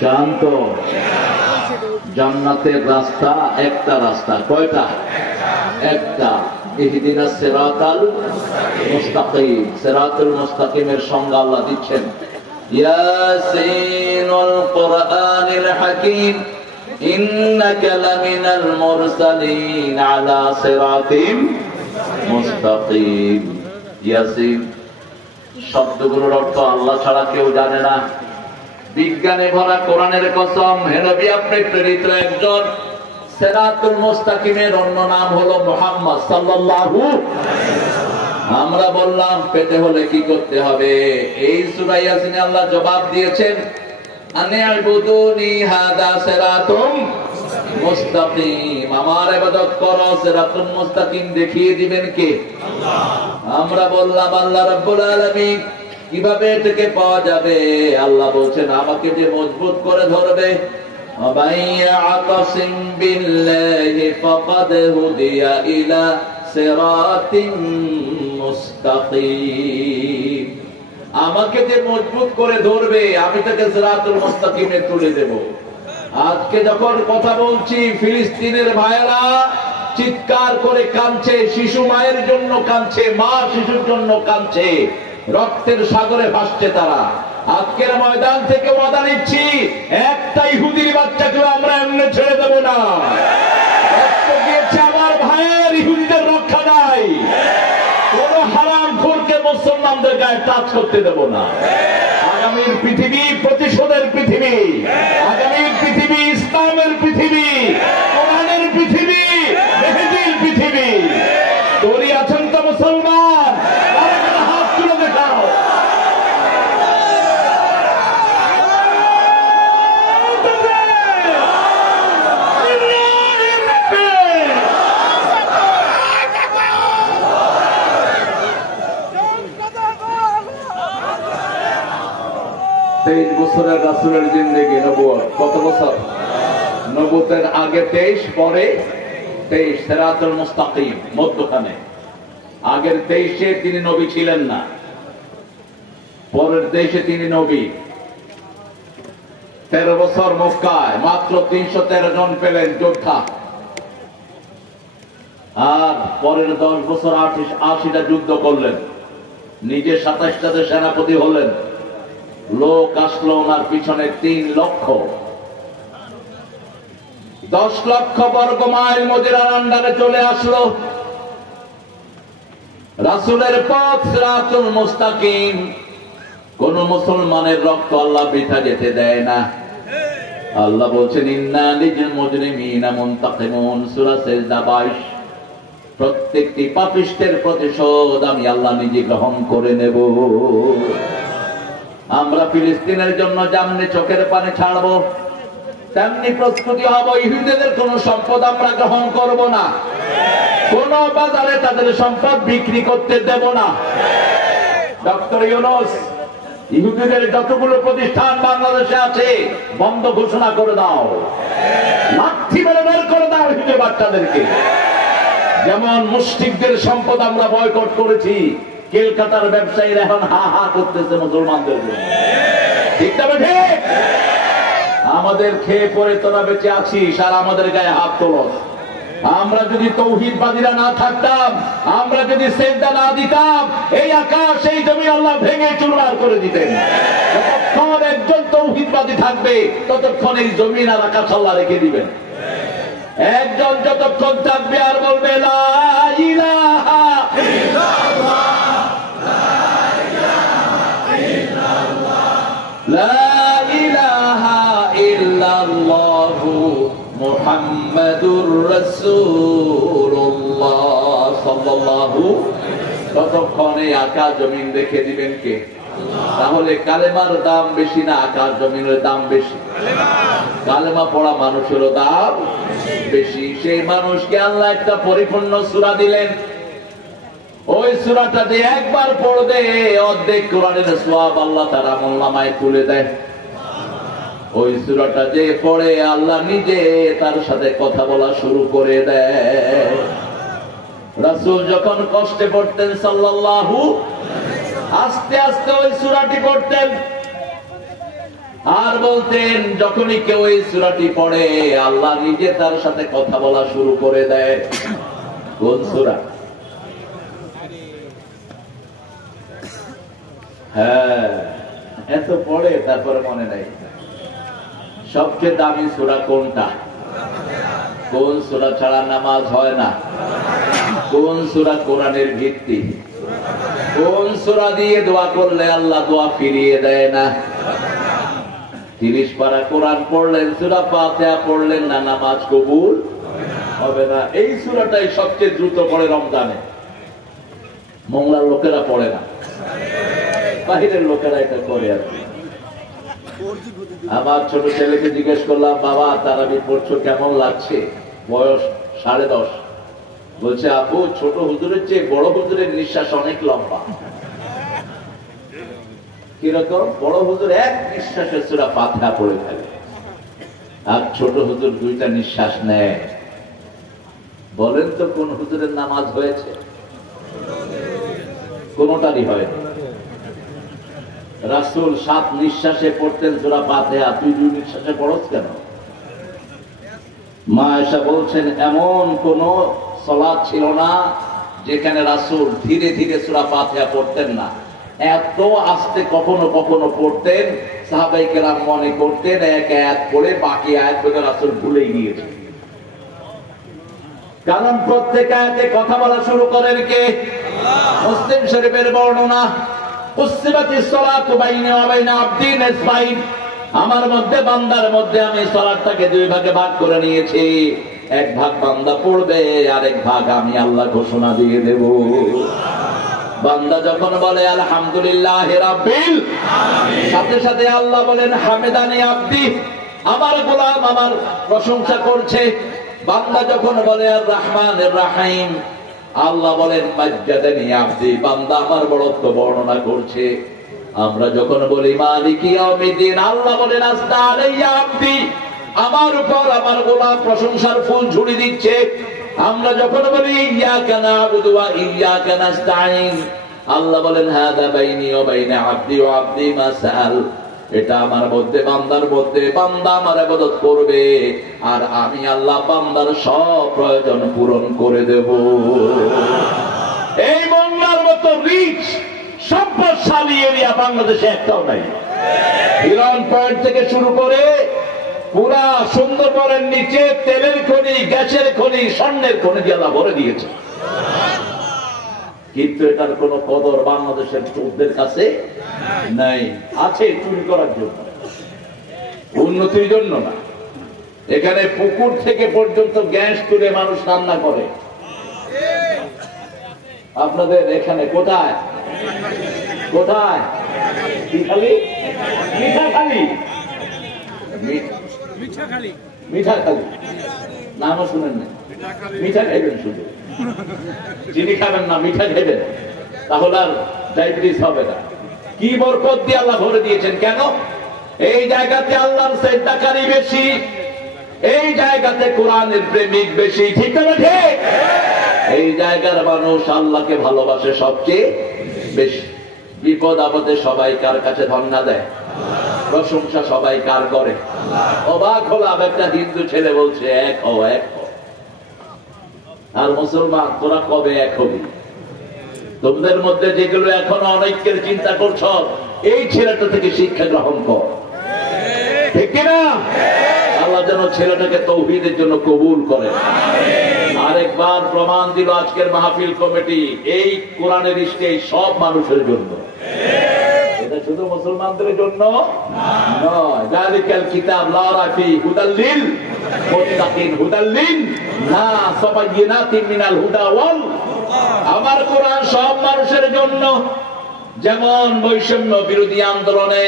চান তো? জান্নাতের রাস্তা একটা রাস্তা, কয়টা? একটা। ইহদিনাস সিরাতাল মুস্তাকিম। সিরাতুল মুস্তাকিমের সংজ্ঞা আল্লাহ দিচ্ছেন, ইয়াসিনুল কুরআনিল হাকীম ইন্নাকা লামিনাল মুরসালিন আলা সিরাতিম মুস্তাকিম। ইয়াসিন শব্দগুলোর অর্থ আল্লাহ ছাড়া কেউ জানে না। বিজ্ঞানে ভরা কোরআনের কসম, হে নবী আপনি প্রেরিত একজন। সিরাতুল মুস্তাকিমের অন্য নাম হলো মুহাম্মদ সাল্লাল্লাহু আলাইহি ওয়াসাল্লাম। আমরা বললাম পেতে হলে কি করতে হবে? এই সূরা ইয়াসিনে আল্লাহ জবাব দিয়েছেন, আনি'বুদুনি হাদা সিরাতুম মুস্তাকিম। আমার ইবাদত করো, সিরাতুল মুস্তাকিম দেখিয়ে দিবেন কে? আল্লাহ। আমরা বললাম আল্লাহ রাব্বুল আলামিন। কিভাবে এটাকে পাওয়া যাবে? আল্লাহ বলছেন, আমাকে যে মজবুত করে ধরবে, ওয়াবাইয়াতাসিম বিল্লাহি ফাকাদ হুদিয়া ইলা সিরাতিম মুস্তাকিম। আমাকে যে মজবুত করে ধরবে, আমি তাকে সিরাতুল মুস্তাকিমে তুলে দেব। আজকে যখন কথা বলছি, ফিলিস্তিনের ভাইয়েরা চিৎকার করে কাঁদছে, শিশু মায়ের জন্য কাঁদছে, মা শিশুর জন্য কাঁদছে, রক্তের সাগরে ভাসছে তারা। আজকের ময়দান থেকে ওয়াদা নিচ্ছি, একটা ইহুদির বাচ্চাকেও আমরা এমনি ছেড়ে দেব না। রক্ত গিয়েছে আমার ভাইয়ের, ইহুদিদের রক্ষা নাই। কোন হারামখোরকে মুসলমানদের গায়ে টাচ করতে দেব না। আগামীর পৃথিবী প্রতিশোধের পৃথিবী, আগামীর পৃথিবী ইসলামের পৃথিবী, কোরআনের পৃথিবী, মেহেদির পৃথিবী। তোরই আছেন তো মুসলমান? হাত তুলে দেখাও। তেইশ বছরের রাসূলের জিন্দেগি, নবুয়ত কত বছর? নবুয়তের আগে 23, পরে 23। সিরাতুল মুস্তাকিম মধ্যখানে। আগের 23-এ তিনি নবী ছিলেন না, পরের 23-এ তিনি নবী। 13 বছর মক্কায় মাত্র 313 জন পেলেন যোদ্ধা, আর পরের 10 বছর 80টা যুদ্ধ করলেন, নিজে 27টাতে সেনাপতি হলেন। লোক আসলো ওনার পিছনে 3 লক্ষ। 10 লক্ষ বর্গ মাইল মদিনার আন্ডারে চলে আসলো। রাসূলের পথ সিরাতুল মুস্তাকিম। কোন মুসলমানের রক্ত আল্লাহ বৃথা যেতে দেয় না। আল্লাহ বলছেন, ইন্না লিল মুজরিমিনা মুনতাকিমুন, সূরা সিজদা 22। প্রত্যেকটি পাপিষ্টের প্রতিশোধ আমি আল্লাহ নিজে গ্রহণ করে নেব। আমরা ফিলিস্তিনের জন্য যেমনি চোখের পানি ছাড়বো, তেমনি প্রস্তুতি হব। ইহুদিদের কোন সম্পদ আমরা গ্রহণ করব না, কোন বাজারে তাদের সম্পদ বিক্রি করতে দেব না। ডক্টর ইউনূস, ইহুদিদের যতগুলো প্রতিষ্ঠান বাংলাদেশে আছে বন্ধ ঘোষণা করে দাও, লাঠি মেরে বের করে দাও ইহুদি বাচ্চাদেরকে। যেমন মুশরিকদের সম্পদ আমরা বয়কট করেছি, কলকাতার ব্যবসায়ীরা এখন হা হা করতেছে মুসলমানদের জন্য। ঠিক না ঠিক? আমাদের খেয়ে পরে তোরা বেঁচে আছিস আর আমাদের গায়ে হাত তোলস। আমরা যদি তৌহিদবাদীরা না থাকতাম, আমরা যদি সিজদা না দিতাম, এই আকাশ এই জমি আল্লাহ ভেঙে চুরমার করে দিতেন। যতক্ষণ একজন তৌহিদবাদী থাকবে, ততক্ষণ এই জমিন আর আকাশ আল্লাহ রেখে দিবেন। একজন যতক্ষণ থাকবে আর বলবে লা ইলাহা ইল্লাল্লাহ, লা ইলাহা ইল্লাল্লাহু মুহাম্মাদুর রাসূলুল্লাহ সাল্লাল্লাহু, ততক্ষণে আকাশ জমিন রেখে দিবেন কে? তাহলে কালেমার দাম বেশি না আকাশ জমিনের দাম বেশি? কালেমা পড়া মানুষেরও দাম বেশি। সেই মানুষকে আল্লাহ একটা পরিপূর্ণ সূরা দিলেন। ওই সূরাটা যে একবার পড়বে, অর্ধেক কোরআনের সওয়াব আল্লাহ তার আমলনামায় তুলে দেয়। ওই সূরাটা যে পড়ে, আল্লাহ নিজে তার সাথে কথা বলা শুরু করে দেয়। রাসূল যখন কষ্টে পড়তেন সাল্লাল্লাহু, আস্তে আস্তে ওই সূরাটি পড়তেন। আর বলতেন যখনই কেউ এই সূরাটি পড়ে আল্লাহ নিজে তার সাথে কথা বলা শুরু করে দেয়। কোন সূরা? হ্যাঁ, এত পড়ে তারপরে মনে নাই। সবচেয়ে দামি সূরা কোনটা? কোন সূরা ছাড়া নামাজ হয় না? কোন সূরা কোরআনের ভিত্তি? কোন সূরা দিয়ে দোয়া করলে আল্লাহ দোয়া ফিরিয়ে দেয় না? 30 পারা কোরআন পড়লেন, সূরা ফাতিহা পড়লেন না, নামাজ কবুল হবে না। এই সূরাটাই সবচেয়ে দ্রুত পড়ে রমজানে। মোংলার লোকেরা পড়ে না, বাহিরের লোকেরা এটা করে। আর আমার ছোট ছেলেকে জিজ্ঞেস করলাম, বাবা তারাবি পড়ছো কেমন লাগছে? বয়স 10.5। বলছে, আপু ছোট হুজুরের চেয়ে বড় হুজুরের নিঃশ্বাস অনেক লম্বা। কিরকম? বড় হুজুর এক নিঃশ্বাসে সূরা ফাতিহা পড়ে ফেলে, আর ছোট হুজুর 2টা নিঃশ্বাস নেয়। বলেন তো কোন হুজুরের নামাজ হয়েছে? কোনটারই হয়নি। রাসূল 7 নিঃশ্বাসে পড়তেন সূরা ফাতিহা, তুই 2 নিঃশ্বাসে পড়ছ কেন? মা আয়েশা বলছেন, এমন কোন সালাত ছিল না যেখানে রাসূল ধীরে ধীরে সূরা ফাতিহা পড়তেন না। এত আস্তে কখনো কখনো পড়তেন, সাহাবায়ে কেরাম মনে করতেন এক আয়াত পড়ে বাকি আয়াতগুলো রাসূল ভুলেই গিয়েছেন। কারণ প্রত্যেক আয়াতে কথা বলা শুরু করেন কে? আল্লাহ। মুসলিম শরীফের বর্ণনা, উসসিবাতিস সালাতু বাইনি ওয়া বাইনা আবদি নিসফাইন, আমার মধ্যে বান্দার মধ্যে আমি সালাতটাকে 2 ভাগে ভাগ করে নিয়েছি। এক ভাগ বান্দা পড়বে, আরেক ভাগ আমি আল্লাহ ঘোষণা দিয়ে দেব। বান্দা যখন বলে আলহামদুলিল্লাহি রাব্বিল আলামিন, সাথে সাথে আল্লাহ বলেন হামিদানি আবদি, আমার গোলাম আমার প্রশংসা করছে। বান্দা যখন বলে আর রহমানির রহিম, আল্লাহ বলেন মাজ্জাদানি আবদি, বান্দা আমার বড়ত্ব বর্ণনা করছে। আমরা যখন বলি মালিকি ইয়াউমিদ্দিন, আল্লাহ বলেন আসনা আলাইয়া আবদি, আমার উপর আমার গোলাম প্রশংসার ফুল ঝুড়ি দিচ্ছে। আমরা যখন বলি ইয়াকা না'বুদু ওয়া ইয়াকা নাস্তাঈন, আল্লাহ বলেন হাদা বাইনি ওয়া বাইনা আবদি ওয়া আবদি মা সাআল, এটা আমার মধ্যে বান্দার মধ্যে, বান্দা আমার ইবাদত করবে আর আমি আল্লাহ বান্দার সব প্রয়োজন পূরণ করে দেব। এই বাংলার মতো রিচ সম্পদশালী এরিয়া বাংলাদেশে একটাও নাই। হিরন পয়েন্ট থেকে শুরু করে পুরা সুন্দরবনের নিচে তেলের খনি, গ্যাসের খনি, স্বর্ণের খনি দিয়ে আল্লাহ ভরে দিয়েছে। কিন্তু এটার কোন কদর বাংলাদেশের চোরদের কাছে নাই। আছে চুরি করার জন্য, উন্নতির জন্য না। এখানে পুকুর থেকে পর্যন্ত গ্যাস তুলে মানুষ রান্না করে। আপনাদের এখানে কোথায় কোথায়? মিঠাখালি, মিঠাখালি নামও শুনেন না? মিঠা খাইবেন, শুধু চিনি খাবেন না, মিঠা খাইবেন, তাহলে আর ডায়াবেটিস হবে না। কি বরকত দিয়ে আল্লাহ ভরে দিয়েছেন। কেন? এই জায়গাতে আল্লাহর সেজদাকারী বেশি, এই জায়গাতে কোরআনের প্রেমিক বেশি, ঠিক না? ঠিক। এই জায়গার মানুষ আল্লাহকে ভালোবাসে সবচেয়ে বেশি। বিপদ আপদে সবাই কার কাছে ধন্না দেয়? প্রশংসা সবাই কার করে? অবাক হলাম, একটা হিন্দু ছেলে বলছে এক হও, এক হও। আর মুসলমান, তোরা কবে এক হবি? তোমাদের মধ্যে যেগুলো এখনো অনৈক্যের চিন্তা করছ, এই ছেলেটা থেকে শিক্ষা গ্রহণ কর, ঠিক কিনা? আল্লাহ যেন ছেলেটাকে তাওহীদের জন্য কবুল করে। আরেকবার প্রমাণ দিল আজকের মাহফিল কমিটি, এই কোরআনের স্টেজ সব মানুষের জন্য, এটা শুধু মুসলমানদের জন্য নয়। যালিকাল কিতাব লা রাইবা হুদাল লিল মুত্তাকিন, হুদাল লিন নাস বায়িনাতিন মিনাল হুদা ওয়াল, আমার কোরআন সব মানুষের জন্য। যেমন বৈষম্য বিরোধী আন্দোলনে